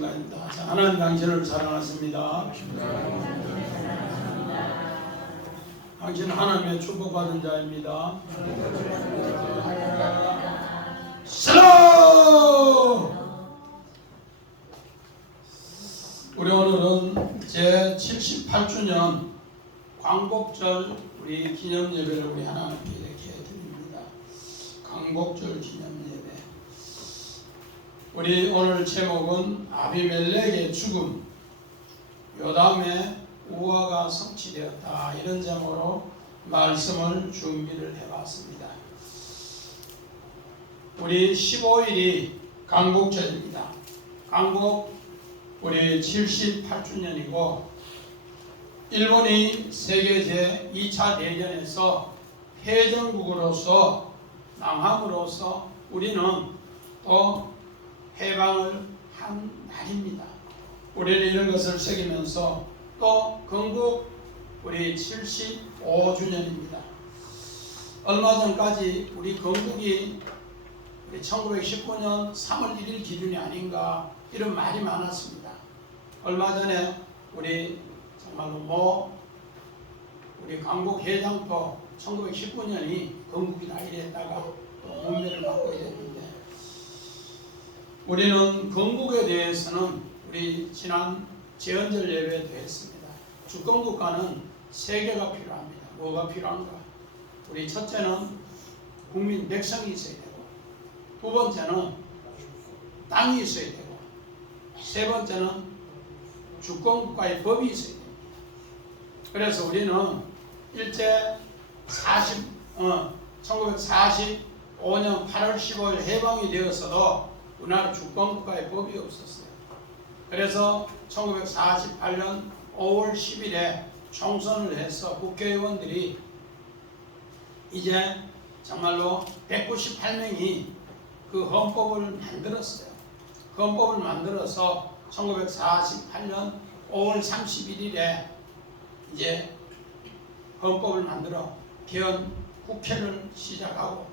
마찬가지입니다. 자, 하나님 당신을 사랑하십니다. 당신은 하나님의 축복받은 자입니다. 샬롬! 우리 오늘은 제 78주년 광복절 우리 기념 예배를 우리 하나님께 이렇게 드립니다. 광복절 기념 예배. 우리 오늘 제목은 아비멜렉의 죽음, 요담의 우화가 성취되었다, 이런 제목으로 말씀을 준비를 해봤습니다. 우리 15일이 광복절입니다. 광복 우리 78주년이고 일본이 세계 제2차 대전에서 패전국으로서 망함으로써 우리는 또 해방을 한 날입니다. 우리는 이런 것을 새기면서 또 건국 우리 75주년입니다. 얼마 전까지 우리 건국이 우리 1919년 3월 1일 기준이 아닌가 이런 말이 많았습니다. 얼마 전에 우리 정말로 우리 광복 해장포 1919년이 건국이다 이랬다가 또 문매를 받고 이랬는데, 우리는 건국에 대해서는 우리 지난 제헌절 예배에도 했습니다. 주권국가는 세 개가 필요합니다. 뭐가 필요한가? 우리 첫째는 국민 백성이 있어야 되고, 두 번째는 땅이 있어야 되고, 세 번째는 주권국가의 법이 있어야 됩니다. 그래서 우리는 일제 1945년 8월 15일 해방이 되었어도 우리나라 주권국가의 법이 없었어요. 그래서 1948년 5월 10일에 총선을 해서 국회의원들이 이제 정말로 198명이 그 헌법을 만들었어요. 그 헌법을 만들어서 1948년 5월 31일에 이제 헌법을 만들어 개헌 국회를 시작하고,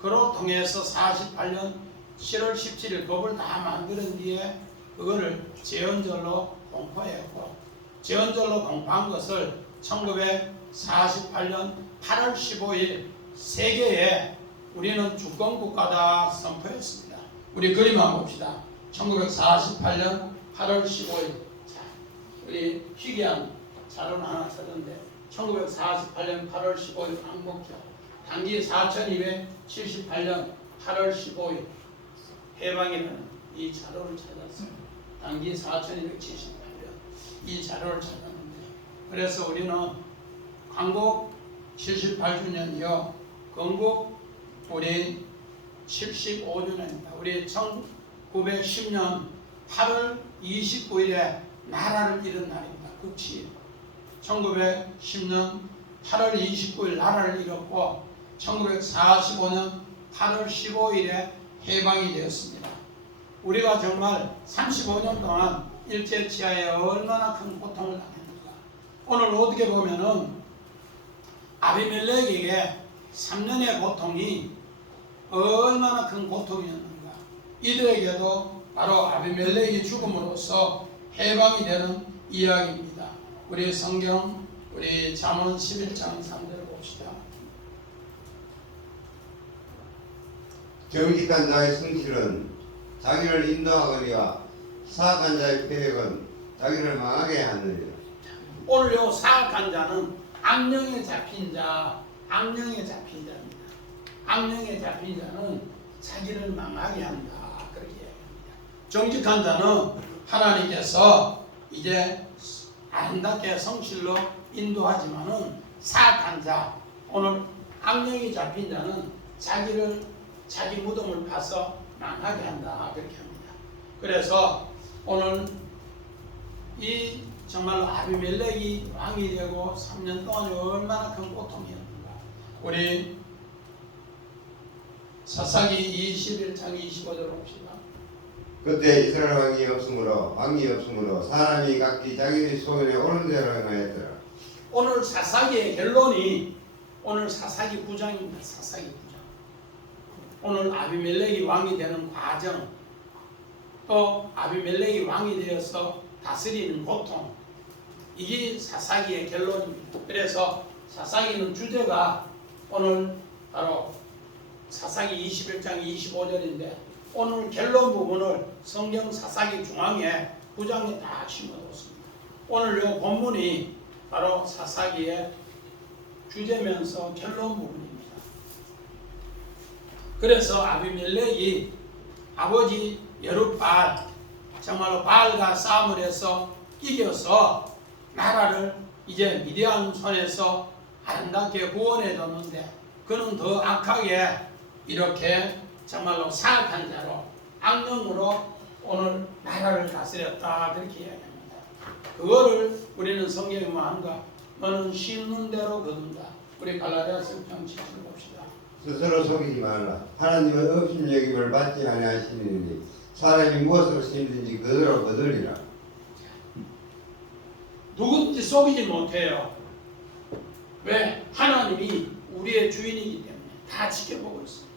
그로 통해서 48년 7월 17일 법을 다 만드는 뒤에 그거를 제헌절로 공포했고, 제헌절로 공포한 것을 1948년 8월 15일 세계에 우리는 주권국가다 선포했습니다. 우리 그림 한번 봅시다. 1948년 8월 15일. 자, 우리 희귀한 자료는 하나 썼는데 1948년 8월 15일 광복절, 단기 4278년 8월 15일 해방이라는 이 자료를 찾았어요. 단기 4278년 이 자료를 찾았는데, 그래서 우리는 광복 78주년이요 건국 우리 75주년입니다. 우리 1910년 8월 29일에 나라를 잃은 날입니다. 그치? 1910년 8월 29일 나라를 잃었고 1945년 8월 15일에 해방이 되었습니다. 우리가 정말 35년 동안 일제 치하에 얼마나 큰 고통을 당했는가. 오늘 어떻게 보면은 아비멜렉에게 3년의 고통이 얼마나 큰 고통이었는가. 이들에게도 바로 아비멜렉이 죽음으로써 해방이 되는 이야기입니다. 우리 성경 우리 잠언 11장 3절을 봅시다. 정직한 자의 성실은 자기를 인도하거니와 사악한 자의 패역은 자기를 망하게 하느니라. 오늘 요 사악한 자는 악령에 잡힌 자, 악령에 잡힌 자입니다. 악령에 잡힌 자는 자기를 망하게 한다, 그렇게 얘기합니다. 정직한 자는 하나님께서 이제 아름답게 성실로 인도하지만은 사악한 자, 오늘 악령이 잡힌 자는 자기 무덤을 파서 망하게 한다, 그렇게 합니다. 그래서 오늘 이 정말로 아비멜렉이 왕이 되고 3년 동안 얼마나 큰 고통이었는가. 우리 사사기 21장 25절 봅시다. 그때 이스라엘 왕이 없으므로 사람이 각기 자기 소견에 옳은 대로 행하였더라. 오늘 사사기의 결론이 오늘 사사기 9장입니다. 사사기 9장. 오늘 아비멜렉이 왕이 되는 과정, 또 아비멜렉이 왕이 되어서 다스리는 고통, 이게 사사기의 결론입니다. 그래서 사사기는 주제가 오늘 바로 사사기 21장 25절인데 오늘 결론 부분을 성경 사사기 중앙에 9장에 다 심어뒀습니다. 오늘 이 본문이 바로 사사기의 주제면서 결론 부분입니다. 그래서 아비멜렉이 아버지 여룻바알, 정말로 바알과 싸움을 해서 이겨서 나라를 이제 미디안 손에서 아름답게 구원해 줬는데 그는 더 악하게 이렇게 정말로 사악한 자로 악령으로 오늘 나라를 다스렸다, 그렇게 이야기합니다. 그거를 우리는 성경에 뭐한가? 너는 심는 대로 거둔다. 우리 갈라디아서 6장 7절 봅시다. 스스로 속이지 말라. 하나님은 없음 여김을 받지 아니하시느니 사람이 무엇으로 심든지 그대로 거두리라. 누군지 속이지 못해요. 왜? 하나님이 우리의 주인이기 때문에 다 지켜보고 있어요.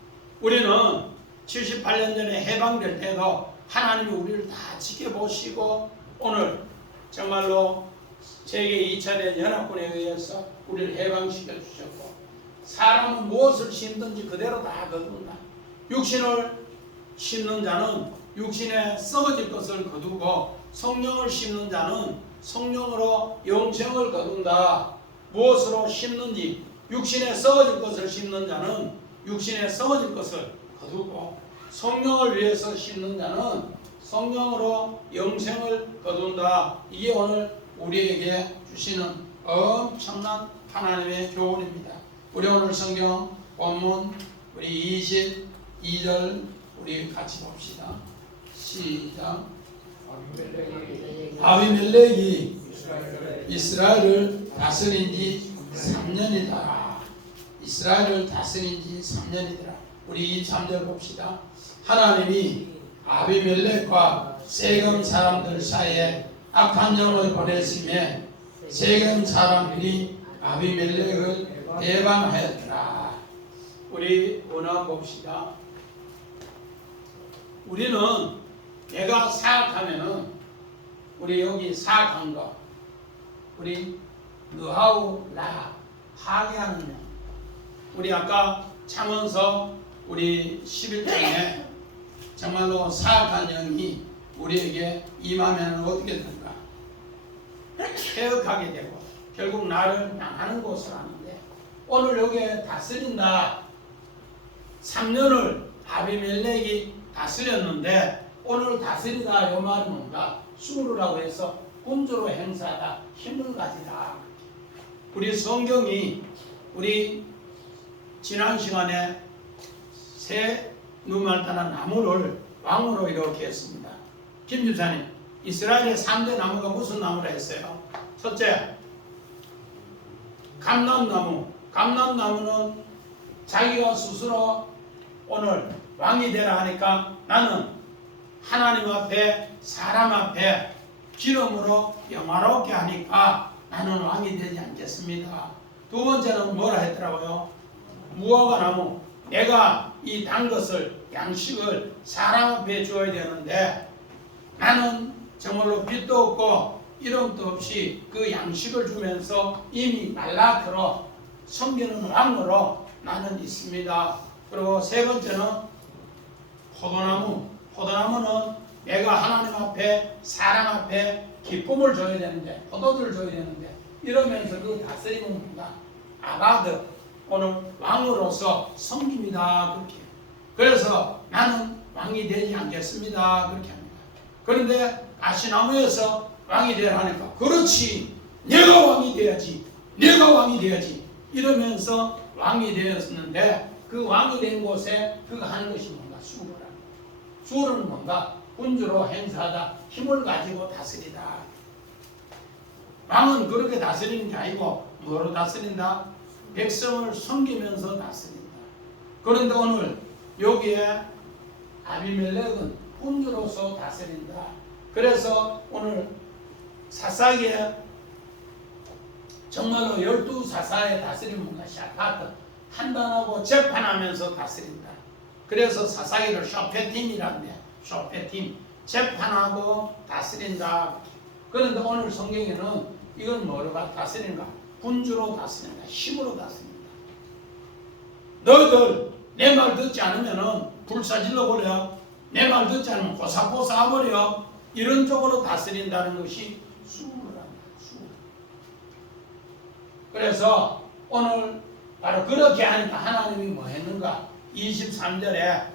우리는 78년 전에 해방될 때도 하나님이 우리를 다 지켜보시고 오늘 정말로 세계 2차 연합군에 의해서 우리를 해방시켜 주셨고, 사람은 무엇을 심든지 그대로 다 거둔다. 육신을 심는 자는 육신에 썩어질 것을 거두고 성령을 심는 자는 성령으로 영생을 거둔다. 무엇으로 심는지 육신에 썩어질 것을 심는 자는 육신에 썩어질 것을 거두고 성령을 위해서 심는 자는 성령으로 영생을 거둔다. 이게 오늘 우리에게 주시는 엄청난 하나님의 교훈입니다. 우리 오늘 성경 본문 우리 22절 우리 같이 봅시다. 시작. 아비멜렉이 이스라엘을 다스린 지 3년이다. 이스라엘을 다스린 지 3년이더라. 우리 23절 봅시다. 하나님이 아비멜렉과 세겜 사람들 사이에 악한 영을 보냈으며 세겜 사람들이 아비멜렉을 배반하였더라. 우리 원어 봅시다. 우리는 내가 사악하면은 우리 여기 사악한 거 우리 느하우 라 파괴하는 영. 우리 아까 창원서 우리 11장에 정말로 사악한 영이 우리에게 임하면 어떻게 될까? 폐역하게 되고 결국 나를 망하는 곳을 하는데 오늘 여기에 다스린다. 3년을 아비멜렉이 다스렸는데 오늘 다스리다 이 말은 뭔가? 수르라고 해서 군주로 행사하다, 힘을 가지다. 우리 성경이 우리 지난 시간에 새 누말따나 나무를 왕으로 이렇게 했습니다. 김 주사님, 이스라엘의 3대 나무가 무슨 나무라 했어요? 첫째, 감람나무. 감람나무는 자기가 스스로 오늘 왕이 되라 하니까 나는 하나님 앞에 사람 앞에 기름으로 영화롭게 하니까 나는 왕이 되지 않겠습니다. 두 번째는 뭐라 했더라고요? 무화과나무. 내가 이 단 것을 양식을 사람 앞에 주어야 되는데 나는 정말로 빛도 없고 이름도 없이 그 양식을 주면서 이미 말라크로 섬기는 왕으로 나는 있습니다. 그리고 세 번째는 포도나무. 포도나무는 내가 하나님 앞에 사람 앞에 기쁨을 줘야 되는데 포도주를 줘야 되는데 이러면서 그 다스림은 뭔가 아바드 오늘 왕으로서 섬깁니다. 그렇게. 그래서 나는 왕이 되지 않겠습니다. 그렇게 합니다. 그런데 가시나무에서 왕이 되라 하니까 그렇지 내가 왕이 돼야지 내가 왕이 돼야지 이러면서 왕이 되었는데 그 왕이 된 곳에 그가 하는 것이 뭔가 수르라. 수르는 뭔가 군주로 행사하다 힘을 가지고 다스리다. 왕은 그렇게 다스리는 게 아니고 뭐로 다스린다? 백성을 섬기면서 다스린다. 그런데 오늘 여기에 아비멜렉은 군주로서 다스린다. 그래서 오늘 사사기에 정말로 12사사의 다스림은 뭔가 샤파트 판단하고 재판하면서 다스린다. 그래서 사사기를 쇼페팀이란데 쇼페팀 재판하고 다스린다. 그런데 오늘 성경에는 이건 뭐로 다스리는가? 군주로 다스린다. 힘으로 다스린다. 너희들 내 말 듣지 않으면은 불사질러 버려. 내 말 듣지 않으면 고사고사 버려. 이런 쪽으로 다스린다는 것이 수를 한다. 수. 그래서 오늘 바로 그렇게 하니까 하나님이 뭐 했는가? 23절에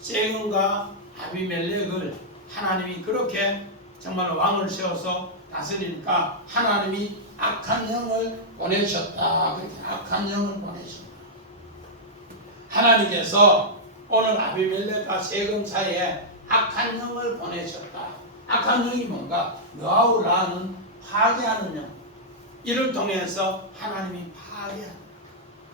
세금과 아비멜렉을 하나님이 그렇게 정말 왕을 세워서 다스리니까 하나님이 악한 영을 보내셨다. 그렇게 악한 영을 보내셨다. 하나님께서 오늘 아비멜렉과 세금 사이에 악한 영을 보내셨다. 악한 영이 뭔가? 느아우라는 파괴하는 영. 이를 통해서 하나님이 파괴한다.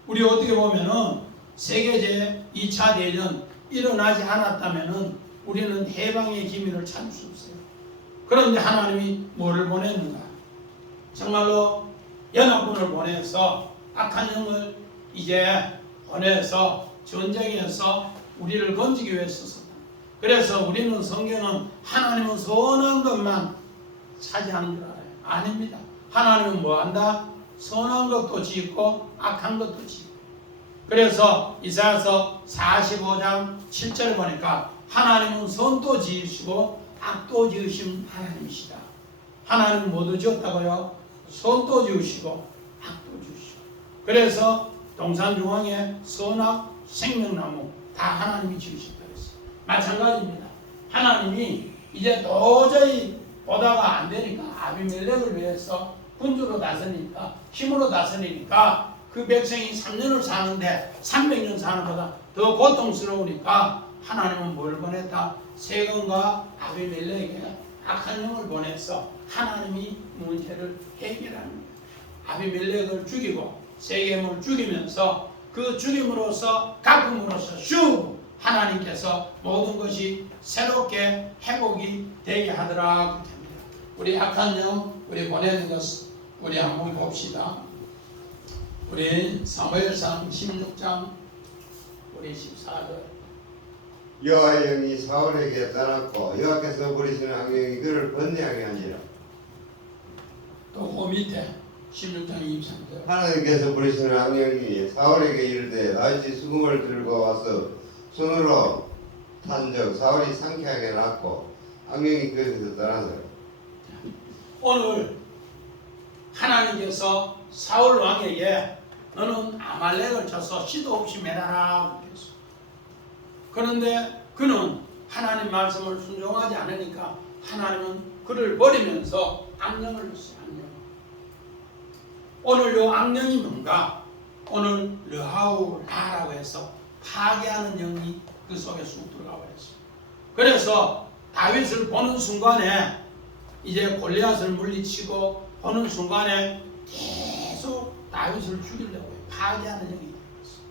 우리 어떻게 보면은 세계제 2차 대전 일어나지 않았다면은 우리는 해방의 기미를 찾을 수 없어요. 그런데 하나님이 뭐를 보냈는가? 정말로 연합군을 보내서 악한 영을 이제 보내서 전쟁에서 우리를 건지기 위해서 썼다. 그래서 우리는 성경은 하나님은 선한 것만 차지하는 줄 알아요. 아닙니다. 하나님은 뭐한다? 선한 것도 짓고 악한 것도 짓고. 그래서 이사야서 45장 7절을 보니까 하나님은 선도 지으시고 악도 지으신 하나님이시다. 하나님은 뭐도 지었다고요? 선도 지으시고 악도 지으시고. 그래서 동산중앙에 선악, 생명나무 다 하나님이 지으셨다 그랬어요. 마찬가지입니다. 하나님이 이제 도저히 보다가 안 되니까 아비멜렉을 위해서 군주로 다스리니까 힘으로 다스리니까 그 백성이 3년을 사는데 300년 사는 것보다 더 고통스러우니까 하나님은 뭘 보냈다? 세금과 아비멜렉에게 악한 영을 보내서 하나님이 문제를 해결하는 거예요. 아비멜렉을 죽이고 세겜을 죽이면서 그 죽임으로써 갚음으로써 슈 하나님께서 모든 것이 새롭게 회복이 되게 하더라. 그렇게 합니다. 우리 악한 영 우리 보내는 것 우리 한번 봅시다. 우리 사무엘상 16장 우리 14절. 여호와의 영이 사울에게 떠났고 여호와께서 부리시는 악령이 그를 번뇌하게 하니라. 또 그 밑에 16장 23절. 하나님께서 부리시는 악령이 사울에게 이르되 다윗이 수금을 들고 와서 손으로 탄적 사울이 상쾌하게 났고 악령이 그에서 떠나더라. 오늘 하나님께서 사울 왕에게 너는 아말렉을 쳐서 시도 없이 매라라 그랬어. 그런데 그는 하나님 말씀을 순종하지 않으니까 하나님은 그를 버리면서 악령을 줬어요. 악령. 오늘 요 악령이 뭔가? 오늘 르하우라라고 해서 파괴하는 영이 그 속에 쑥 들어가 버렸어요. 그래서 다윗을 보는 순간에 이제 골리앗을 물리치고 보는 순간에 계속 다윗을 죽이려고 해요. 파괴하는 영이 되었어요.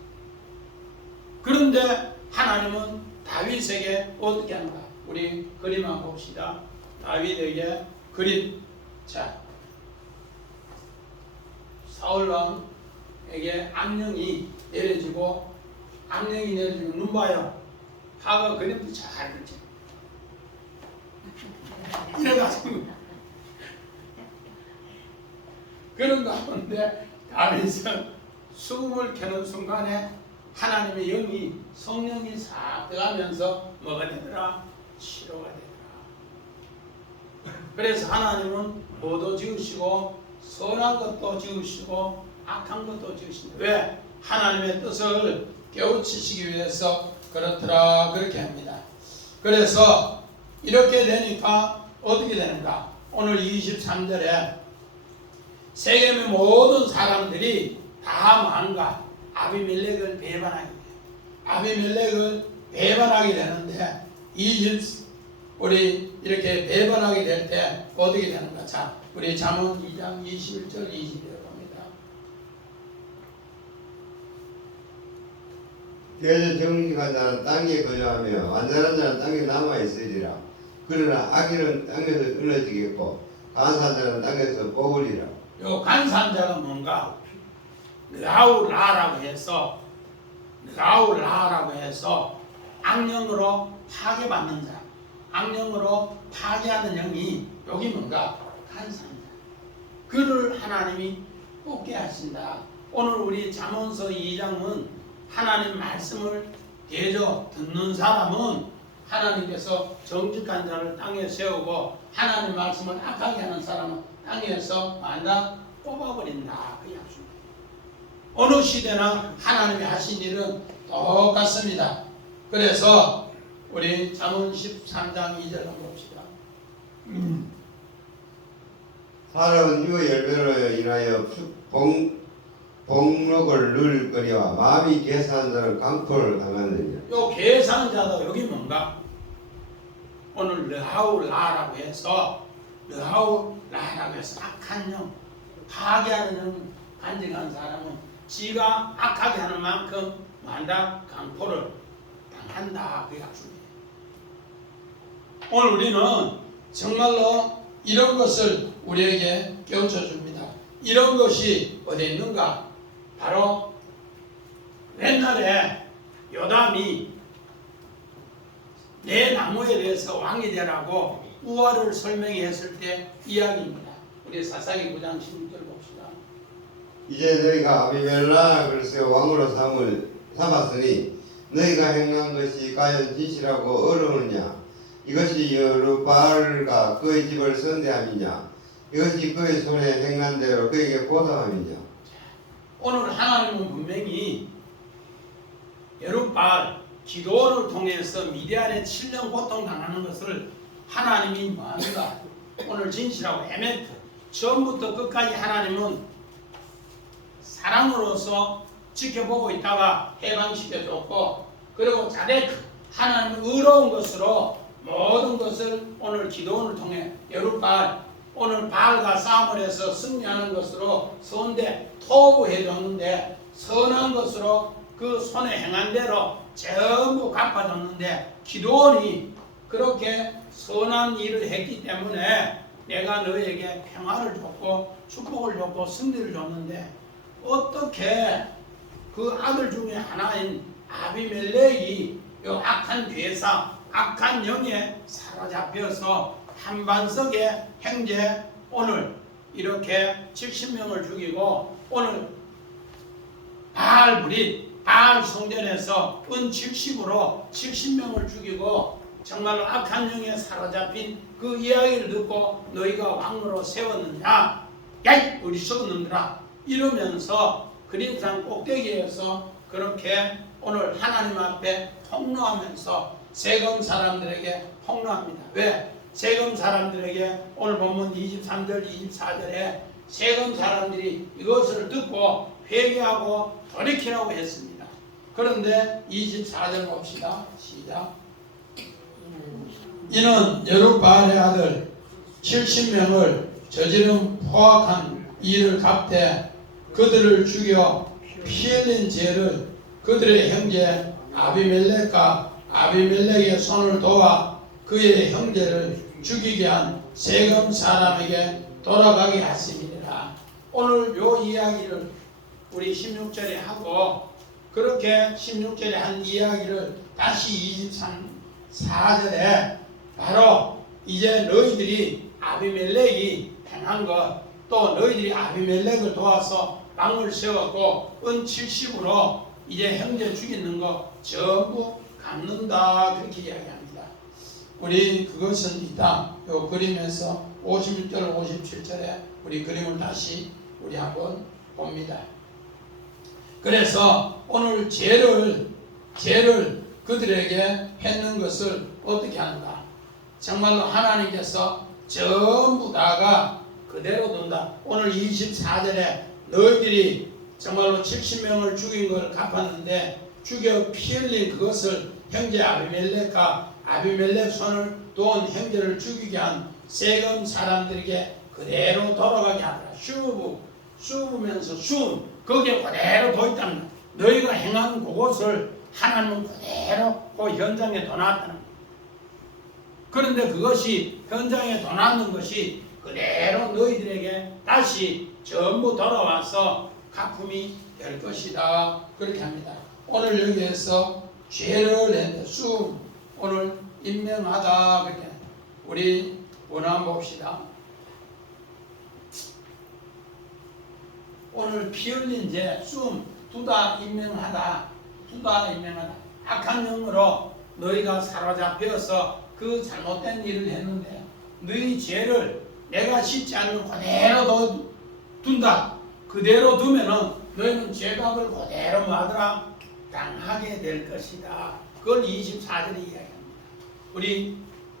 그런데 하나님은 다윗에게 어떻게 하는가? 우리 그림 한번 봅시다. 다윗에게 그림. 자, 사울왕에게 악령이 내려지고 악령이 내려지면 눈 봐요. 과거 그림도 잘 그리죠. 이래가지고 그런 가운데 다윗은 수금을 켜는 순간에 하나님의 영이 성령이 싹 들어가면서 뭐가 되더라? 치료가 되더라. 그래서 하나님은 뭐도 지으시고 선한 것도 지으시고 악한 것도 지으신다. 왜? 하나님의 뜻을 깨우치시기 위해서 그렇더라. 그렇게 합니다. 그래서 이렇게 되니까 어떻게 되는가? 오늘 23절에 세겜의 모든 사람들이 다 망가 아비멜렉을 배반하게 돼요. 아비멜렉을 배반하게 되는데 우리 이렇게 배반하게 될 때 어떻게 되는가? 자, 우리 잠언 2장 21절 22절 봅니다. 그래서 정직한 자는 땅에 거주하며 완전한 자는 땅에 남아 있으리라. 그러나 악인은 땅에서 끊어지겠고 간사한 자는 땅에서 뽑으리라. 요 간사한 자가 뭔가? 느아우라라고 해서 악령으로 파괴받는 자, 악령으로 파괴하는 영이 여기 뭔가 간사입니다. 그를 하나님이 뽑게 하신다. 오늘 우리 잠언서 2장은 하나님 말씀을 대저 듣는 사람은 하나님께서 정직한 자를 땅에 세우고 하나님 말씀을 악하게 하는 사람은 땅에서 만다 뽑아버린다. 그 약속입니다. 어느 시대나 하나님이 하신 일은 똑같습니다. 그래서 우리 잠언 13장 2절 한번 봅시다. 사람은 이 열매로 인하여 복록을 누릴 거니와 마음이 계산한 자는 강포를 당하느니라. 요 계산자도 여기 뭔가 오늘 르하울라라고 해서 악한 영, 파괴하는 영 간직한 사람은 지가 악하게 하는 만큼 만다 강포를 당한다. 그 약속이에요. 오늘 우리는 정말로 이런 것을 우리에게 깨우쳐 줍니다. 이런 것이 어디 있는가? 바로 옛날에 요담이 내 나무에 대해서 왕이 되라고 우화를 설명했을 때 이야기입니다. 우리 사사기 9장 16절 봅시다. 이제 너희가 아비멜렉을 왕으로 삼았으니 너희가 행한 것이 과연 진실하고 어려우느냐? 이것이 여루바알과 그의 집을 선대함이냐? 이것이 그의 손에 행한 대로 그에게 보답함이냐? 오늘 하나님은 분명히 여룻바알 기도를 통해서 미디안에 7년 고통당하는 것을 하나님이 뭐합니까? 오늘 진실하고 에메트 처음부터 끝까지 하나님은 사랑으로서 지켜보고 있다가 해방시켜줬고, 그리고 자데크 하나님은 의로운 것으로 모든 것을 오늘 기도원을 통해 여룻바알 오늘 바알과 싸움을 해서 승리하는 것으로 선대 토부해 줬는데 선한 것으로 그 손에 행한 대로 전부 갚아줬는데 기도원이 그렇게 선한 일을 했기 때문에 내가 너에게 평화를 줬고 축복을 줬고 승리를 줬는데 어떻게 그 아들 중에 하나인 아비멜렉이 이 악한 괴사 악한 영에 사로잡혀서 한반석의 형제 오늘 이렇게 70명을 죽이고 오늘 바알 성전에서 은 70으로 70명을 죽이고 정말로 악한 영에 사로잡힌 그 이야기를 듣고 너희가 왕으로 세웠느냐? 야이 어리석은 놈들아 이러면서 그림산 꼭대기에서 그렇게 오늘 하나님 앞에 폭로하면서 세금 사람들에게 폭로합니다. 왜? 세금 사람들에게 오늘 본문 23절 24절에 세금 사람들이 이것을 듣고 회개하고 돌이키라고 했습니다. 그런데 24절 봅시다. 시작. 이는 여룻바알의 아들 70명을 저지른 포악한 일을 갚되 그들을 죽여 피 흘린 죄를 그들의 형제 아비멜렉의 손을 도와 그의 형제를 죽이게 한 세금 사람에게 돌아가게 하심이니라. 오늘 요 이야기를 우리 16절에 하고 그렇게 16절에 한 이야기를 다시 24절에 바로 이제 너희들이 아비멜렉이 행한 것 또 너희들이 아비멜렉을 도와서 왕을 세웠고 은 70으로 이제 형제 죽이는 거 전부 갚는다 그렇게 이야기합니다. 우리 그것은 있다. 요 그림에서 56절 57절에 우리 그림을 다시 우리 한번 봅니다. 그래서 오늘 죄를 그들에게 했는 것을 어떻게 하는가? 정말로 하나님께서 전부 다가 그대로 둔다. 오늘 24절에 너희들이 정말로 70명을 죽인 걸 갚았는데 죽여 피 흘린 그것을 형제 아비멜렉 손을 도운 형제를 죽이게 한 세금 사람들에게 그대로 돌아가게 하더라. 슈브면서 거기에 그대로 도있다는 거야. 너희가 행한 그것을 하나님은 그대로 그 현장에 둬놨다는 거야. 그런데 그것이 현장에 둬놨는 것이 그대로 너희들에게 다시 전부 돌아와서 갚음이 될 것이다. 그렇게 합니다. 오늘 여기에서 죄를 했는데 쑥 오늘 임명하다 그렇게 우리 원한 봅시다. 오늘 피 흘린 죄, 쑥 두다 임명하다, 두다 임명하다. 악한 영으로 너희가 사로잡혀서 그 잘못된 일을 했는데 너희 죄를 내가 씻지 않으면 그대로 둔다. 그대로 두면은 너희는 죄값을 그대로 뭐하더라? 당하게 될 것이다. 그걸 24절에 이야기합니다. 우리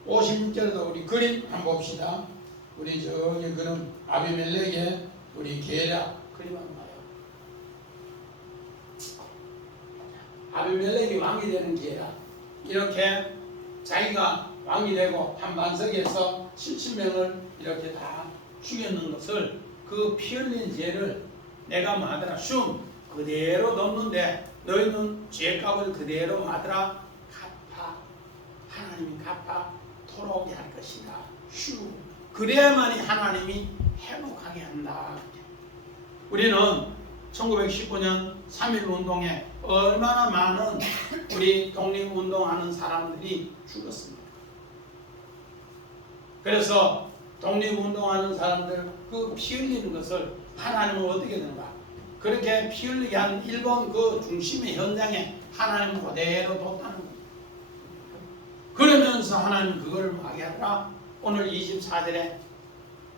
56절도 우리 그림 한번 봅시다. 우리 저기 그럼 아비멜렉의 우리 계략 그림 한번 봐요. 아비멜렉이 왕이 되는 계략. 이렇게 자기가 왕이 되고 한반석에서 70명을 이렇게 다 죽였는 것을 그 피 흘린 죄를 내가 뭐하더라? 슝 그대로 넘는데 너희는 죄값을 그대로 뭐하더라? 갚아. 하나님이 갚아도록 할 것이다. 슈 그래야만이 하나님이 회복하게 한다. 우리는 1919년 3.1운동에 얼마나 많은 우리 독립운동하는 사람들이 죽었습니다. 그래서 독립운동하는 사람들 그 피 흘리는 것을 하나님은 어떻게 되는가? 그렇게 피 흘리게 한 일본 그 중심의 현장에 하나님은 그대로 뒀다는 겁니다. 그러면서 하나님 그걸 하게 하더라. 오늘 24절에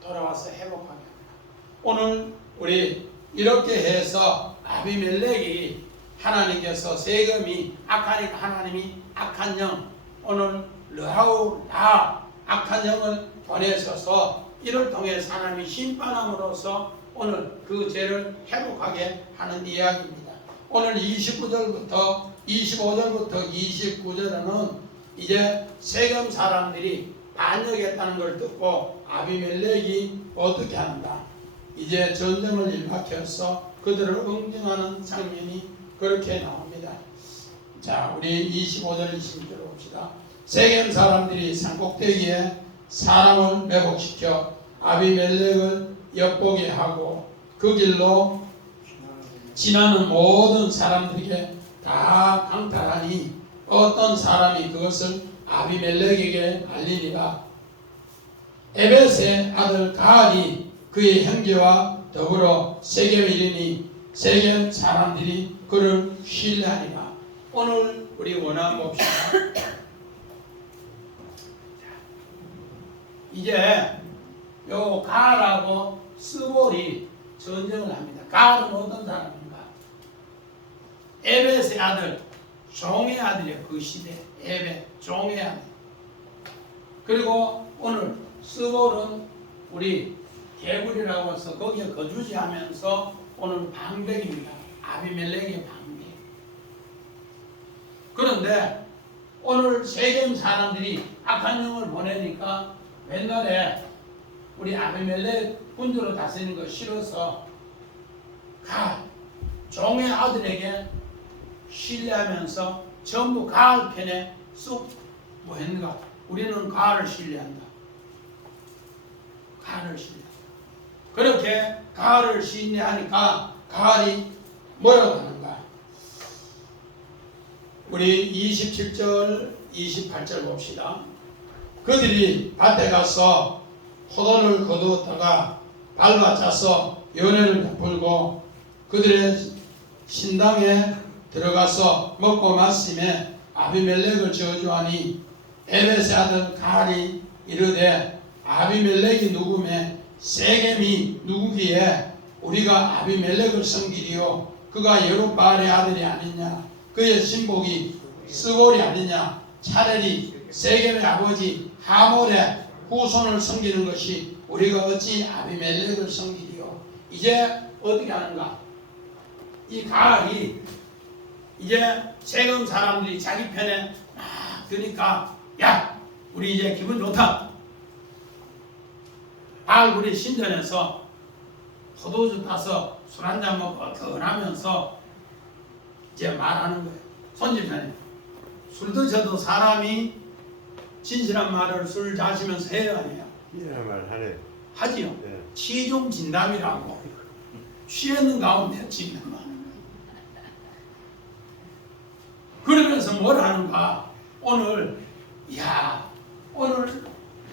돌아와서 회복하게 합니다. 오늘 우리 이렇게 해서 아비멜렉이 하나님께서 세금이 악하니까 하나님이 악한 영 오늘 르하우라 악한 영을 보내셔서 이를 통해서 하나님이 심판함으로써 오늘 그 죄를 회복하게 하는 이야기입니다. 오늘 29절부터 25절부터 29절에는 이제 세금 사람들이 반역했다는 걸 듣고 아비멜렉이 어떻게 하는가? 이제 전쟁을 일으켜서 그들을 응징하는 장면이 그렇게 나옵니다. 자, 우리 25절 26절 봅시다. 세겜 사람들이 산꼭대기에 사람을 매복시켜 아비멜렉을 엿보게 하고 그 길로 지나는 모든 사람들에게 다 강탈하니 어떤 사람이 그것을 아비멜렉에게 알리니라. 에벳의 아들 가알이 그의 형제와 더불어 세겜에 이르니 세겜 사람들이 그를 신뢰하니라. 오늘 우리 원한 봅시다. 이제 요 가알하고 스볼이 전쟁을 합니다. 가알은 어떤 사람인가? 에벳의 아들, 종의 아들이에요. 그 시대 에벳, 종의 아들. 그리고 오늘 스볼은 우리 개굴이라고 해서 거기에 거주지하면서 오늘 방백입니다. 아비멜렉의 방백. 그런데 오늘 세겜 사람들이 악한 영을 보내니까 옛날에 우리 아비멜렉 군주로 다스리는 거 싫어서 가알, 종의 아들에게 신뢰하면서 전부 가알 편에 쑥 뭐 했는가? 우리는 가알을 신뢰한다. 가알을 신뢰한다. 그렇게 가알을 신뢰하니까 가알이 뭐라고 하는가? 우리 27절 28절 봅시다. 그들이 밭에 가서 포도를 거두었다가 밟아짜서 연회를 베풀고 그들의 신당에 들어가서 먹고 마심에 아비멜렉을 저주하니 에벳의 아들 가알이 이르되 아비멜렉이 누구며 세겜이 누구기에 우리가 아비멜렉을 섬기리요 그가 여룻바알의 아들이 아니냐 그의 신복이 스볼이 아니냐 차라리 세겜의 아버지 하몰의 후손을 섬기는 것이 우리가 어찌 아비멜렉을 섬기리요. 이제 어떻게 하는가? 이 가알이 이제 세금 사람들이 자기 편에 막 드니까 야 우리 이제 기분 좋다. 바알굴이 신전에서 포도주 따서 술 한잔 먹고 어떡하면서 이제 말하는 거예요. 손짓하네. 술 드셔도 사람이 진실한 말을 술 자시면서 해야 해요. 이런 말 하네. 하지요. 네. 취중 진담이라고 취했는 가운데 진담하는 거예요. 그러면서 뭘 하는가? 오늘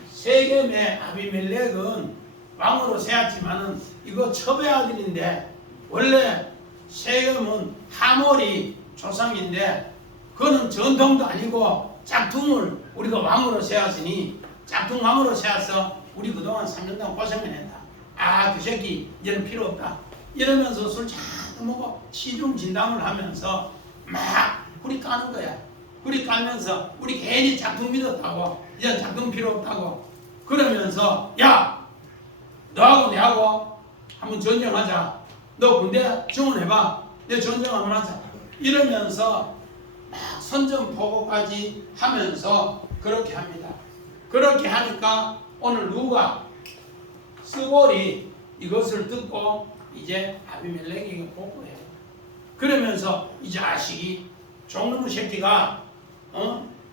세겜의 아비멜렉은 왕으로 세웠지만은 이거 첩의 아들인데, 원래 세겜은 하몰이 조상인데 그거는 전통도 아니고 짝퉁을 우리가 왕으로 세웠으니, 짝퉁 왕으로 세워서 우리 그동안 3년간 고생을 했다. 그 새끼 이제는 필요 없다. 이러면서 술 잔뜩 먹고 시중 진담을 하면서 막 우리 까는 거야. 우리 까면서 우리 괜히 짝퉁 믿었다고, 이제 짝퉁 필요 없다고 그러면서, 야 너하고 내하고 한번 전쟁하자. 너 군대 증원해봐. 내 전쟁 한번 하자. 이러면서 막 선전포고까지 하면서 그렇게 합니다. 그렇게 하니까 오늘 누가 스볼이 이것을 듣고 이제 아비멜렉에게 복구해요. 그러면서 이 자식이 종놈의 새끼가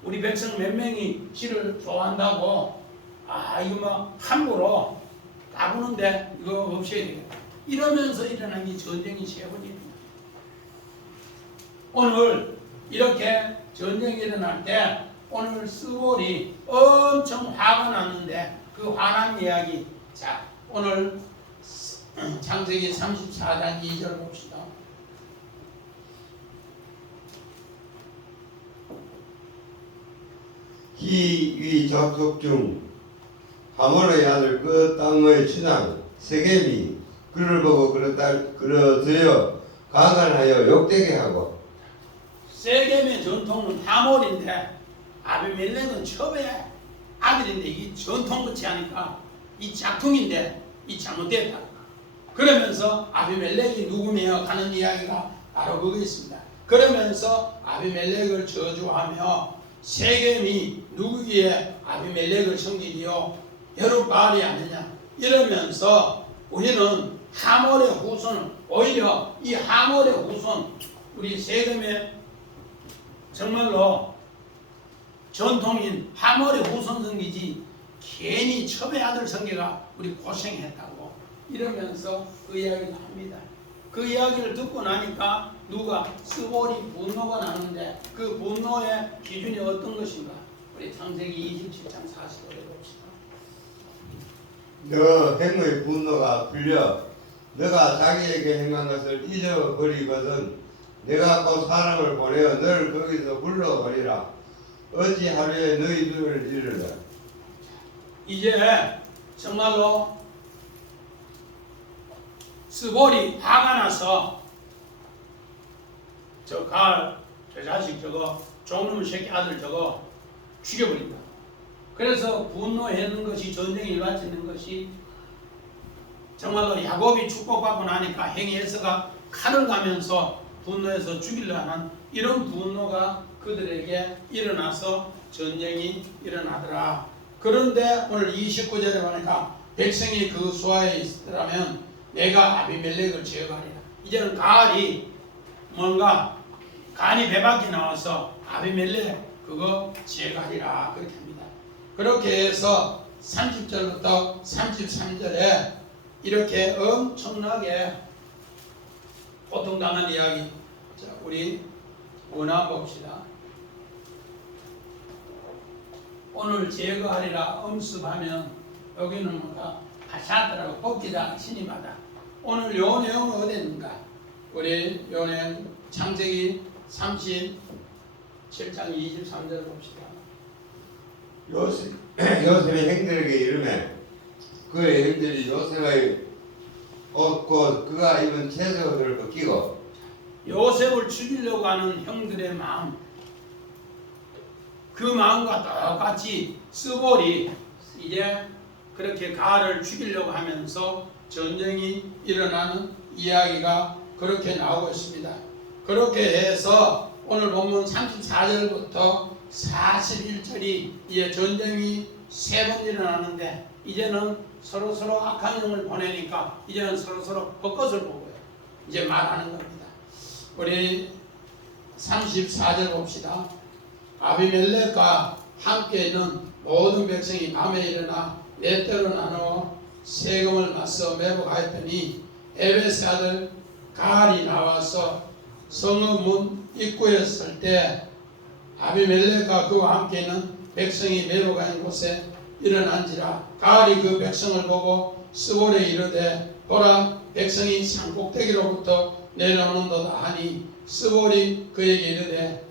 우리 백성 몇 명이 씨를 좋아한다고 이거 막 함부로 까부는데 이거 없애야 되겠다. 이러면서 일어난 게 전쟁이 세 번입니다. 오늘 이렇게 전쟁이 일어날 때 오늘 스볼이 엄청 화가 났는데 그 화난 이야기, 자 오늘 창세기 34장 2절 봅시다. 희위 족속 중 하몰의 아들 그 땅의 주장 세겜이 그를 보고 그러되어 강간하여 욕되게 하고, 세겜의 전통은 하몰인데 아비멜렉은 첩의 아들인데 이게 전통 같이 하니까 이 짝퉁인데 이 잘못됐다. 그러면서 아비멜렉이 누구며 가는 이야기가 바로 그거 있습니다. 그러면서 아비멜렉을 저주하며 세겜이 누구기에 아비멜렉을 섬기리요 여룻바알이 아니냐 이러면서 우리는 하몰의 후손, 오히려 이 하몰의 후손, 우리 세겜의 정말로 전통인 하몰의 후손 섬기지 괜히 첩의 아들 섬기가 우리 고생했다고 이러면서 그 이야기를 합니다. 그 이야기를 듣고 나니까 누가 스볼이 분노가 나는데 그 분노의 기준이 어떤 것인가? 우리 창세기 27장 40절에 봅시다. 너 행의 분노가 풀려 너가 자기에게 행한 것을 잊어버리거든 내가 또 사람을 보내어 너를 거기서 불러버리라. 어찌 하루에 너희들을 이르라. 이제 정말로 스볼이 화가 나서 저 자식 저거 종놈의 새끼 아들 저거 죽여버린다. 그래서 분노했는 것이 전쟁이 일어나는 것이 정말로 야곱이 축복받고 나니까 행에서가 칼을 가면서 분노해서 죽이려 하는 이런 분노가 그들에게 일어나서 전쟁이 일어나더라. 그런데 오늘 29절에 보니까 백성이 그 수하에 있더라면 내가 아비멜렉을 제거하리라. 이제는 가알이 뭔가 간이 배 밖에 나와서 아비멜렉 그거 제거하리라 그렇게 합니다. 그렇게 해서 30절부터 33절에 이렇게 엄청나게 고통당한 이야기. 자, 우리 원화 봅시다. 오늘 제거하리라 엄습하면 여기는 뭔가 하샤드라고 복기다 신임하다. 오늘 요 내용은 어디 있는가? 우리 요 내용 창세기 37장 23절 봅시다. 요셉의 형들에게 이르매 그의 형들이 요셉의 옷 곧 그가 입은 채석을 벗기고 요셉을 죽이려고 하는 형들의 마음, 그 마음과 똑같이 스볼이 이제 그렇게 가알을 죽이려고 하면서 전쟁이 일어나는 이야기가 그렇게 나오고 있습니다. 그렇게 해서 오늘 본문 34절부터 41절이 이제 전쟁이 세 번 일어나는데 이제는 서로 악한 영을 보내니까 이제는 서로 벚꽃을 보고요. 이제 말하는 겁니다. 우리 34절 봅시다. 아비멜렉과 함께 있는 모든 백성이 밤에 일어나 네 때로 나누어 세금을 맞서 매복하였더니 에베스 아들 가알이 나와서 성읍 문 입구에 설 때 아비멜렉과 그와 함께 있는 백성이 메로가 있는 곳에 일어난지라. 가알이 그 백성을 보고 스볼에 이르되 보라 백성이 산꼭대기로부터 내려오는도다 하니 스볼이 그에게 이르되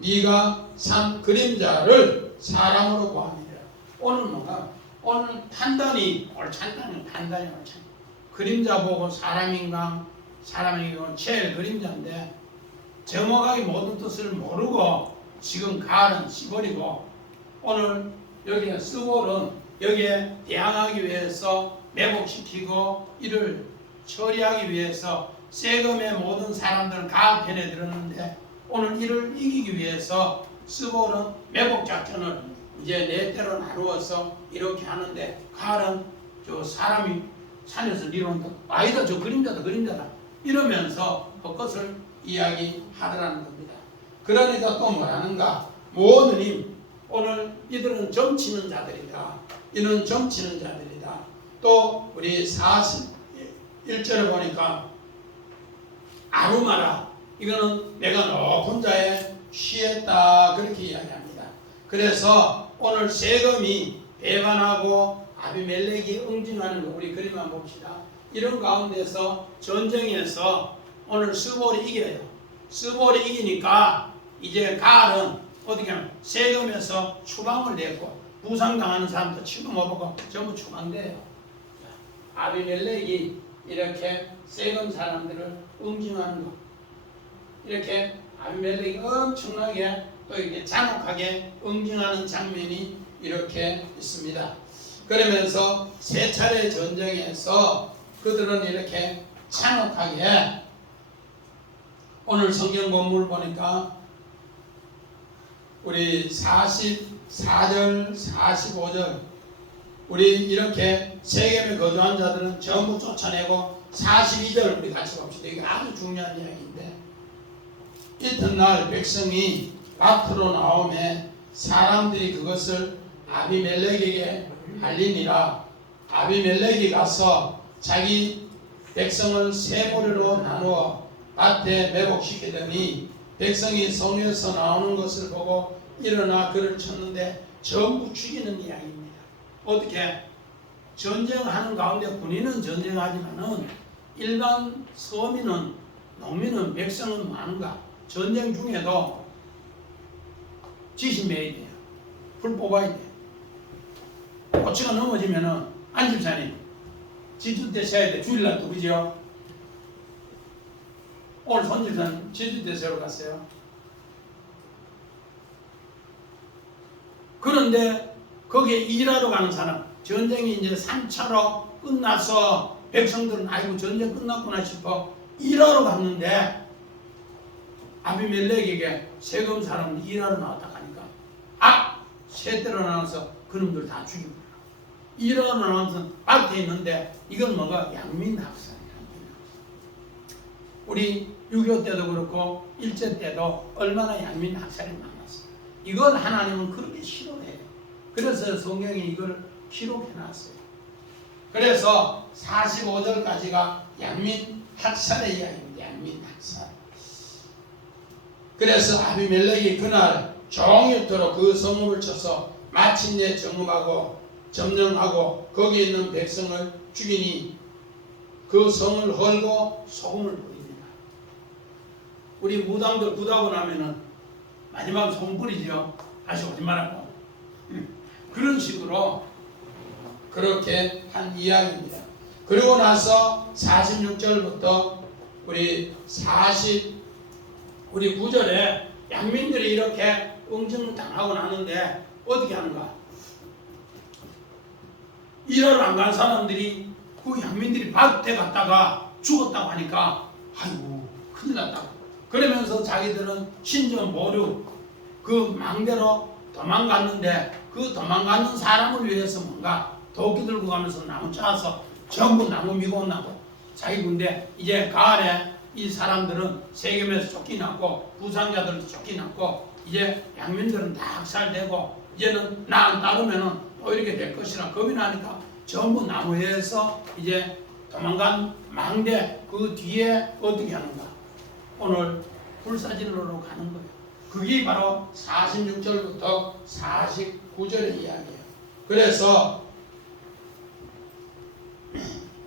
네가 산 그림자를 사람으로 보았느니라. 오늘 뭐가 오늘 판단이 옳찬다는 판단이 옳찬. 그림자 보고 사람인가 사람이고 제일 그림자인데 정확하게 모든 뜻을 모르고 지금 가을은 시골이고 오늘 여기에 스볼은 여기에 대항하기 위해서 매복시키고 이를 처리하기 위해서 세금의 모든 사람들은 가을 편에 들었는데 오늘 이를 이기기 위해서 스볼은 매복 작전을 이제 네 대로 나누어서 이렇게 하는데 가을은 저 사람이 산에서 이런다 아니다 저 그림자다 이러면서 그것을 이야기하더라는 겁니다. 그러니까 또 뭐라는가 모든 힘 오늘 이들은 점치는 자들이다. 이는 점치는 자들이다. 또 우리 41절에 보니까 아루마라 이거는 내가 높은 자에 취했다 그렇게 이야기합니다. 그래서 오늘 세금이 배반하고 아비멜렉이 응징하는 거 우리 그림만 봅시다. 이런 가운데서 전쟁에서 오늘 스볼이 이겨요. 스볼이 이기니까 이제 가알은 어떻게 하면 세금에서 추방을 냈고 부상당하는 사람도 치도 못하고 전부 추방돼요. 아비멜렉이 이렇게 세금 사람들을 응징하는 것 이렇게 아비멜렉이 엄청나게 또 이렇게 잔혹하게 응징하는 장면이 이렇게 있습니다. 그러면서 세 차례 전쟁에서 그들은 이렇게 잔혹하게 오늘 성경 본문을 보니까 우리 44절 45절 우리 이렇게 세겜에 거주한 자들은 전부 쫓아내고 42절 우리 같이 봅시다. 이게 아주 중요한 이야기인데 이튿날 백성이 밭으로 나오매 사람들이 그것을 아비멜렉에게 알리니라. 아비멜렉이 가서 자기 백성을 세 무리로 나누어 밭에 매복시키더니 백성이 성에서 나오는 것을 보고 일어나 그를 쳤는데 전부 죽이는 이야기입니다. 어떻게? 전쟁하는 가운데 군인은 전쟁하지만은 일반 서민은 농민은 백성은 많은가? 전쟁 중에도 지신매야 돼요. 불 뽑아야 돼요. 고치가 넘어지면은 안집사님 지주 때 세야 돼. 주일날 또 그죠? 오늘 손집사님 지주 때 세우러 갔어요. 그런데 거기에 일하러 가는 사람 전쟁이 이제 3차로 끝나서 백성들은 아이고 전쟁 끝났구나 싶어 일하러 갔는데 아비멜렉에게 세금 사람이 일하러 나왔다 하니까 셋대로 나눠서 그놈들 다 죽이고 일하러 나와서 밭에 있는데 이건 뭐가 양민학살이야. 우리 6.25 때도 그렇고 일제 때도 얼마나 양민학살이 많았어요. 이걸 하나님은 그렇게 싫어해요. 그래서 성경이 이걸 기록해놨어요. 그래서 45절까지가 양민학살의 이야기입니다. 양민학살. 그래서 아비멜렉이 그날 종일토록 그 성읍을 쳐서 마침내 점령하고 거기에 있는 백성을 죽이니 그 성을 헐고 소금을 뿌립니다. 우리 무당들 구다고 나면은 마지막 소금 뿌리죠. 다시 오지 말라고. 그런 식으로 그렇게 한 이야기입니다. 그리고 나서 46절부터 우리 9절에 양민들이 이렇게 응징당하고 나는데 어떻게 하는가? 일하러 안 간 사람들이 그 양민들이 밭에 갔다가 죽었다고 하니까 아이고 큰일 났다고. 그러면서 자기들은 신전 모류 그 망대로 도망갔는데 그 도망가는 사람을 위해서 뭔가 도끼 들고 가면서 나무 짜서 전부 나무 미고 나고 자기 군대 이제 가을에 이 사람들은 세겜에서 쫓겨났고 부상자들도 쫓겨났고 이제 양민들은 다 학살되고 이제는 나 안 따르면은 또 이렇게 될 것이라 겁이 나니까 전부 나무에서 이제 도망간 망대 그 뒤에 어떻게 하는가? 오늘 불사질로로 가는 거예요. 그게 바로 46절부터 49절의 이야기예요. 그래서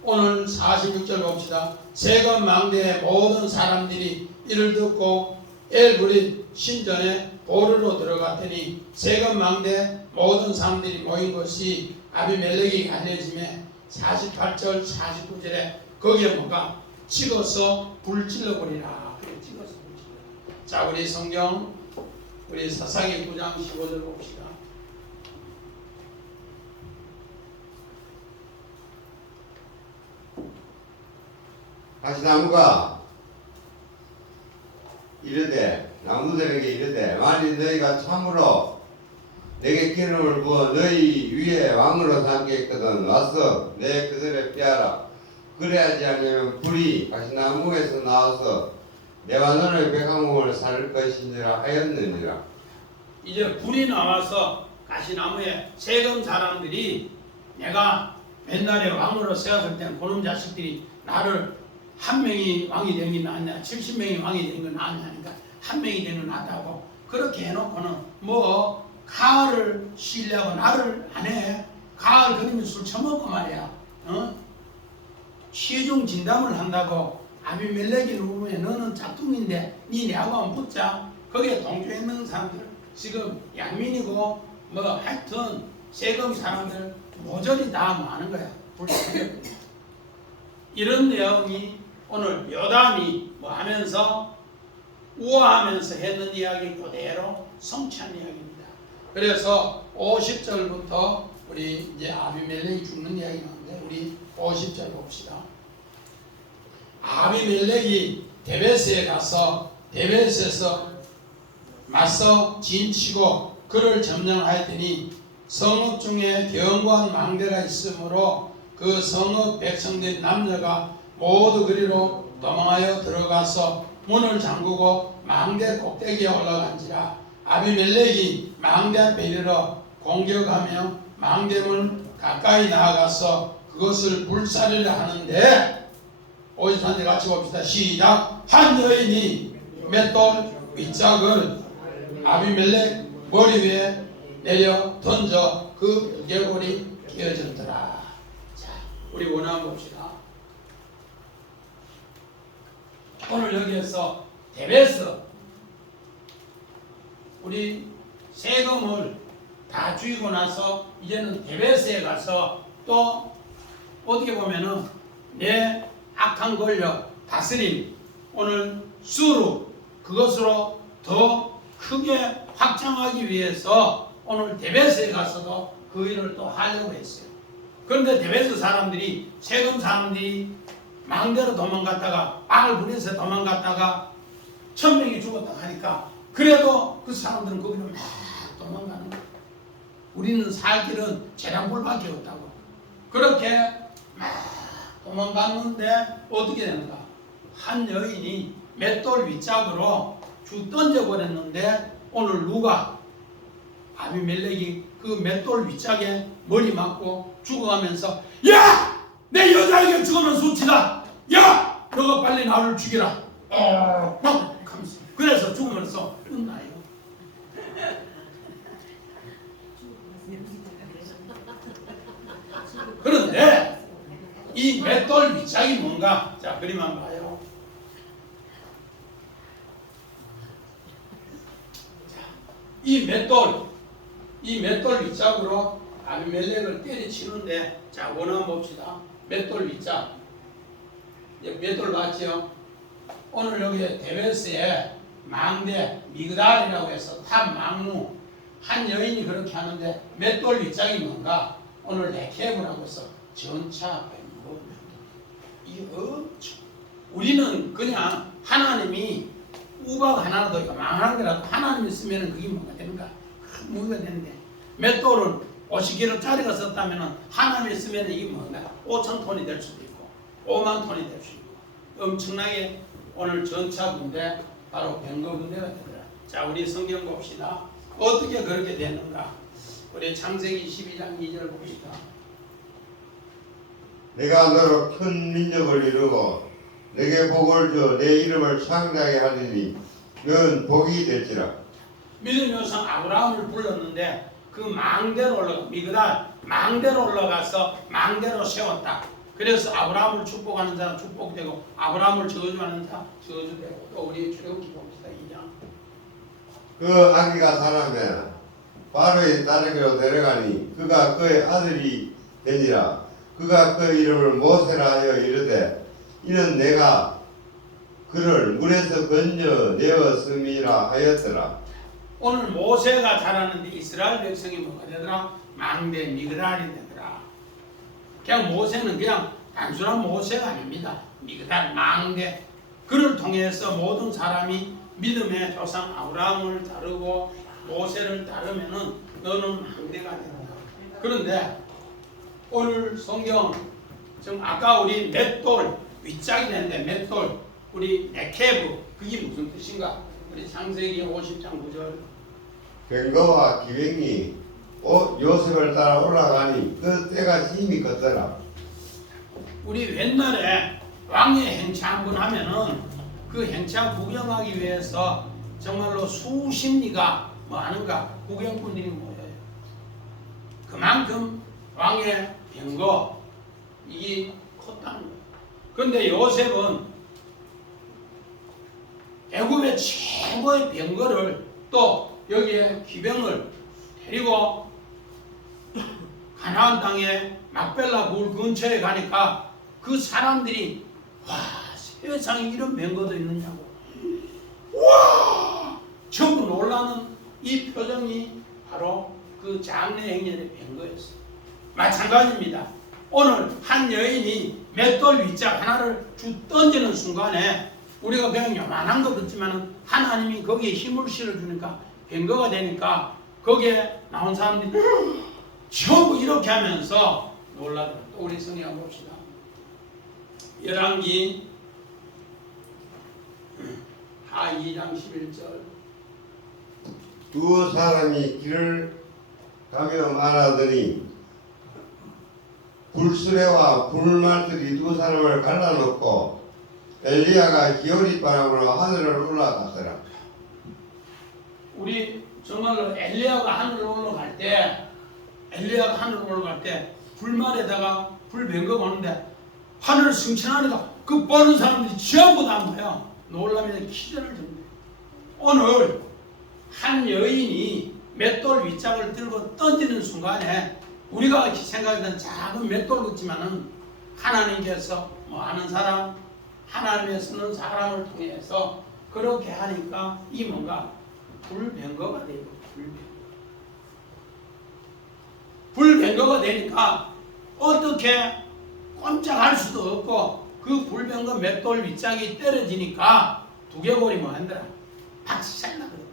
오늘 46절 봅시다. 세금 망대의 모든 사람들이 이를 듣고 엘브릿 신전에 보르러 들어갔더니 세금 망대 모든 사람들이 모인 것이 아비멜렉이 알려짐에 48절 49절에 거기에 뭔가 찍어서 불질러 버리라. 그래 찍어서 불질러. 자, 우리 성경 우리 사사기 9장 15절 봅시다. 가시나무가 이르되 나무들에게 이르되 만일 너희가 참으로 내게 기름을 부어 너희 위에 왕으로 삼겠거든 와서 내 그들을 피하라. 그래야지 않으면 불이 가시나무에서 나와서 레바논의 백합목을 살 것이니라 하였느니라. 이제 불이 나와서 가시나무에 세금 사람들이 내가 옛날에 왕으로 세웠을 때는 그놈 자식들이 나를 한 명이 왕이 된 게 낫냐 70명이 왕이 된 건 낫냐 하니까 한 명이 되는 건 낫다고 그렇게 해놓고는 뭐 가을을 쉬려고 나를 안 해. 가을 그러면 술 처먹고 말이야. 시중 진담을 한다고 아비멜렉이 누구면 너는 짝퉁인데 니 내하고 한번 붙자. 거기에 동조에 있는 사람들 지금 양민이고 뭐 하여튼 세금 사람들 모조리 다 뭐 하는 거야. 이런 내용이 오늘 요담이 뭐 하면서 우아하면서 했는 이야기 그대로 성취한 이야기입니다. 그래서 50절부터 우리 이제 아비멜렉이 죽는 이야기 나오는데 우리 50절 봅시다. 아비멜렉이 데베스에 가서 데베스에서 맞서 진치고 그를 점령하였더니 성읍 중에 견고한 망대가 있으므로 그 성읍 백성된 남녀가 모두 그리로 도망하여 들어가서 문을 잠그고 망대 꼭대기에 올라간지라. 아비멜렉이 망대 앞에 이르러 공격하며 망대문 가까이 나아가서 그것을 불사르려 하는데 53절 같이 봅시다. 시작. 한 여인이 맷돌 윗짝을 아비멜렉 머리 위에 내려 던져 그 두개골이 끼어졌더라. 자, 우리 원한 봅시다. 오늘 여기에서 데베스 우리 세금을 다 죽이고 나서 이제는 데베스에 가서 또 어떻게 보면은 내 악한 권력 다스림 오늘 수루 그것으로 더 크게 확장하기 위해서 오늘 데베스에 가서도 그 일을 또 하려고 했어요. 그런데 데베스 사람들이 세금 사람들이 망대로 도망갔다가 악을 부려서 도망갔다가 1000명이 죽었다 하니까 그래도 그 사람들은 거기로 막 도망가는 거예요. 우리는 살 길은 재량불밖에 없다고 그렇게 막 도망갔는데 어떻게 되는가? 한 여인이 맷돌 윗짝으로 쭉 던져버렸는데 오늘 누가 아비멜렉이 그 맷돌 윗짝에 머리 맞고 죽어가면서 야! 내 여자에게 죽으면 수치다. 야! 너가 빨리 나를 죽이라. 그래서 죽으면서 끝나요. 그런데 이 맷돌 윗짝이 뭔가? 자, 그림 한번 봐요. 자, 이 맷돌 윗짝으로 아비멜렉을 때려치는데 자, 원한 봅시다. 맷돌 윗짝. 맷돌 맞죠? 오늘 여기 데베스에 망대 미그달이라고 해서 탑 망루 한 여인이 그렇게 하는데 맷돌 윗짝이 뭔가? 오늘 레케브라고 해서 전차 뱀으로 이 엄청 우리는 그냥 하나님이 우박 하나라도 망하는 거라도 하나님이 쓰면 그게 뭐가 되는가? 큰 무기가 되는데 맷돌은 50kg짜리가 썼다면 하나님이 쓰면 이게 뭔가 5,000톤이 될 수도 있고 5만 톤이 될 수 있고 엄청나게 오늘 전차 군대 바로 벵거 군대가 되더라. 자, 우리 성경 봅시다. 어떻게 그렇게 되는가? 우리 창세기 12장 2절 봅시다. 내가 너로 큰 민족을 이루고 내게 복을 줘 내 이름을 창대하게 하리니 넌 복이 될지라. 믿음의 조상 아브라함을 불렀는데 그 망대로 올라가 미그달 망대로 올라가서 망대로 세웠다. 그래서 아브라함을 축복하는 자는 축복되고 아브라함을 저주하는 자 저주되고. 또 우리 출애굽기 봅시다. 2장. 그 아기가 자라면 바로의 딸에게로 데려가니 그가 그의 아들이 되니라. 그가 그 이름을 모세라 하여 이르되 이는 내가 그를 물에서 건져내었음이라 하였더라. 오늘 모세가 자라는데 이스라엘 백성이 뭐가 되더라? 망대 미그달이 되더라. 그냥 모세는 그냥 단순한 모세가 아닙니다. 미그달 망대. 그를 통해서 모든 사람이 믿음의 조상 아브라함을 따르고 모세를 따르면은 너는 망대가 된다. 그런데 오늘 성경 지금 아까 우리 맷돌 윗짝이 되는데 맷돌 우리 네케브 그게 무슨 뜻인가? 우리 창세기 50장 9절. 병거와 기병이 요셉을 따라 올라가니 그 때가 힘이 컸더라. 우리 옛날에 왕의 행차 한번 하면은 그 행차 구경하기 위해서 정말로 수십리가 뭐 하는가 구경꾼들이 모여요. 그만큼 왕의 병거 이게 컸다는 거예요. 그런데 요셉은 애굽의 최고의 병거를 또 여기에 기병을 데리고 가나안 땅에 막벨라 굴 근처에 가니까 그 사람들이 와 세상에 이런 병거도 있느냐고 와 전부 놀라는 이 표정이 바로 그 장래 행렬의 병거였어요. 마찬가지입니다. 오늘 한 여인이 맷돌 윗짝 하나를 쭉 던지는 순간에 우리가 그냥 요만한 것 같지만 하나님이 거기에 힘을 실어주니까 병거가 되니까 거기에 나온 사람들이 전부 이렇게 하면서 놀라더라. 또 우리 성경 봅시다. 열왕기 하 2장 11절. 두 사람이 길을 가며 말하더니 불수레와 불말들이 두 사람을 갈라놓고 엘리야가 기어리 바람으로 하늘을 올라갔더라. 우리 정말로 엘리야가 하늘로 올라갈 때 불말에다가 불병거가 오는데 하늘을 승천하니까 그 보는 사람들이 전부 다 뭐야 놀라면서 기절을 줍니다. 오늘 한 여인이 맷돌 윗짝을 들고 던지는 순간에 우리가 생각했던 작은 맷돌 같지만은 하나님께서 뭐 아는 사람 하나님의 쓰는 사람을 통해서 그렇게 하니까 이 뭔가 불병거가 되고 불병거가 되니까 어떻게 꼼짝할 수도 없고 그 불병거 맷돌 윗짝이 떨어지니까 두개골이 뭐 한다 박살나거든.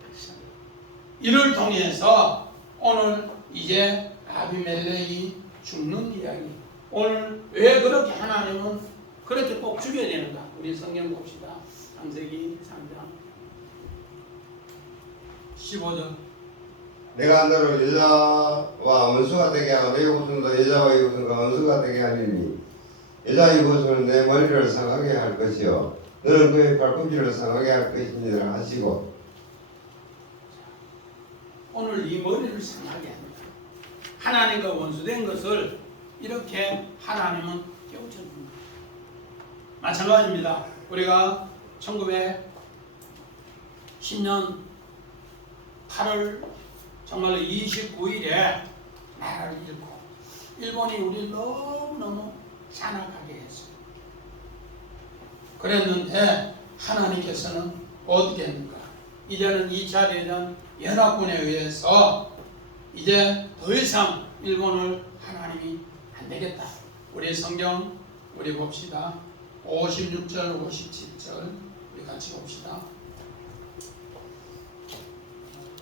이를 통해서 오늘 이제 아비멜렉이 죽는 이야기. 오늘 왜 그렇게 하나님은 그렇게 꼭 죽여야 되는가? 우리 성경 봅시다. 창세기 3장 15절. 내가 너를 여자와 원수가 되게 하고 내 후손도 여자와 후손과 원수가 되게 하리니 여자의 후손은 내 머리를 상하게 할 것이요 너는 그의 발꿈치를 상하게 할 것이니라 하시고. 오늘 이 머리를 상하게 합니다. 하나님과 원수된 것을 이렇게 하나님은 깨우쳐줍니다. 마찬가지입니다. 우리가 1910년 8월 정말로 29일에 나라를 잃고 일본이 우리를 너무너무 잔악하게 했어요. 그랬는데 하나님께서는 어떻게 했는가? 이제는 2차 대전 연합군에 의해서 이제 더 이상 일본을 하나님이 안 되겠다. 우리 성경 우리 봅시다. 56절 57절 우리 같이 봅시다.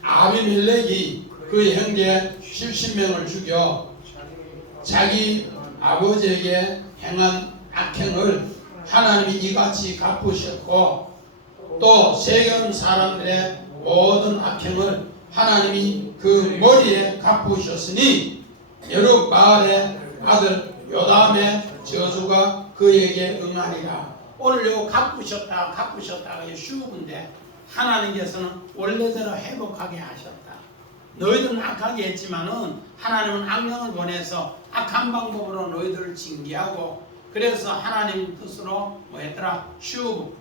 아비멜렉이 그 형제 70명을 죽여 자기 아버지에게 행한 악행을 하나님이 이같이 갚으셨고 또 세겜 사람들의 모든 악행을 하나님이 그 머리에 갚으셨으니 여룻바알의 아들 요담의 저주가 그에게 응하리라. 오늘 요 가꾸셨다가 쉬운데 하나님께서는 원래대로 회복하게 하셨다. 너희들은 악하게 했지만은 하나님은 악령을 보내서 악한 방법으로 너희들을 징계하고 그래서 하나님 뜻으로 뭐였더라?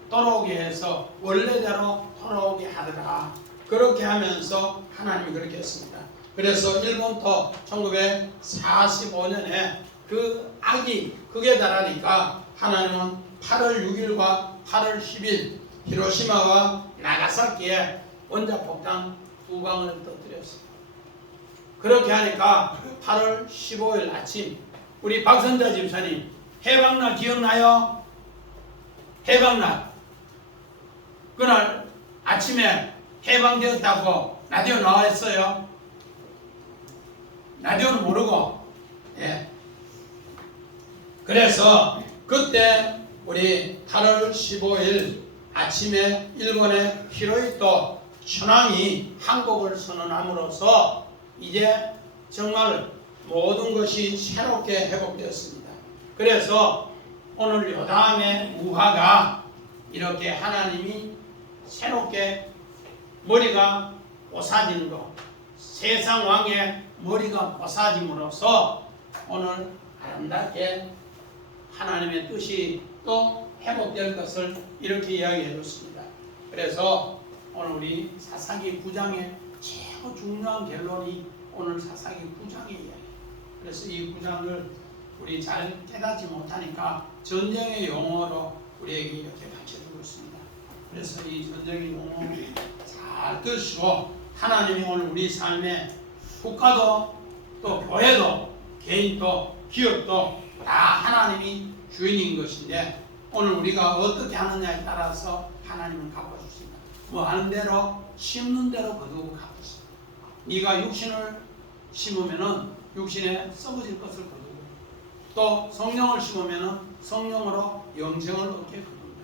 돌아오게 해서 원래대로 돌아오게 하더라. 그렇게 하면서 하나님이 그렇게 했습니다. 그래서 일본도 1945년에 그 악이 극에 달하니까 하나님은 8월 6일과 8월 10일 히로시마와 나가사키에 원자폭탄 2방을 터뜨렸습니다. 그렇게 하니까 8월 15일 아침 우리 박선자 집사님 해방날 기억나요? 해방날 그날 아침에 해방되었다고 라디오 나와있어요. 라디오는 모르고 그래서 그때 우리 8월 15일 아침에 일본의 히로히토 춘왕이 한국을 선언함으로써 이제 정말 모든 것이 새롭게 회복되었습니다. 그래서 오늘 요담의 우화가 이렇게 하나님이 새롭게 머리가 뽀사지는 것, 세상 왕의 머리가 뽀사짐으로써 오늘 아름답게 하나님의 뜻이 또 회복될 것을 이렇게 이야기해 줬습니다. 그래서 오늘 우리 사사기 9장의 최고 중요한 결론이 오늘 사사기 9장의 이야기. 그래서 이 9장을 우리 잘 깨닫지 못하니까 전쟁의 용어로 우리에게 이렇게 가르쳐주고 있습니다. 그래서 이 전쟁의 용어를 잘 듣시고 하나님이 오늘 우리 삶에 국가도 또 교회도 개인도 기업도 다 하나님이 주인인 것인데 오늘 우리가 어떻게 하느냐에 따라서 하나님은 갚아주십니다. 뭐 하는 대로 심는 대로 거두고 갚으십니다. 네가 육신을 심으면은 육신에 썩어질 것을 거두고 또 성령을 심으면은 성령으로 영생을 얻게 거둡니다.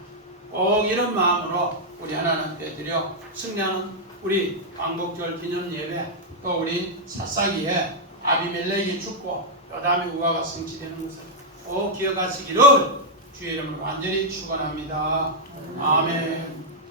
꼭 이런 마음으로 우리 하나님께 드려 승리하는 우리 광복절 기념 예배 또 우리 사사기에 아비멜렉이 죽고 요담의 우화가 성취되는 것을 꼭 기억하시기를 주의 이름으로 간절히 축원합니다. 아멘.